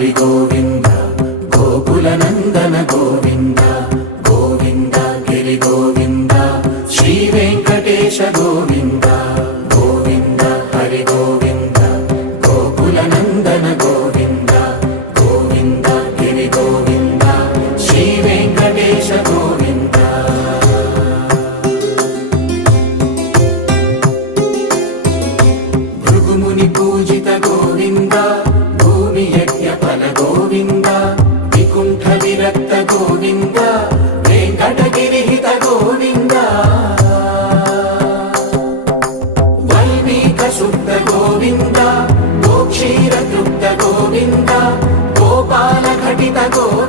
హరి గోవింద గోకుల నందన గోవింద గోవింద గిరి గోవింద శ్రీ వెంకటేశ గోవింద గోవింద హరి గోవింద గోకుల నందన గోవింద గోవింద గిరి గోవింద శ్రీ వెంకటేశ గోవింద భృగుముని పూజిత గోవింద భూమి యజ్ఞ ఫల గోవింద వికుంఠ విరక్త గోవింద వెంకటగిరిహిత గోవింద వల్మీక శుద్ధ గోవింద గోక్షీర తృప్త గోవింద గోపాల ఘటిత గోవింద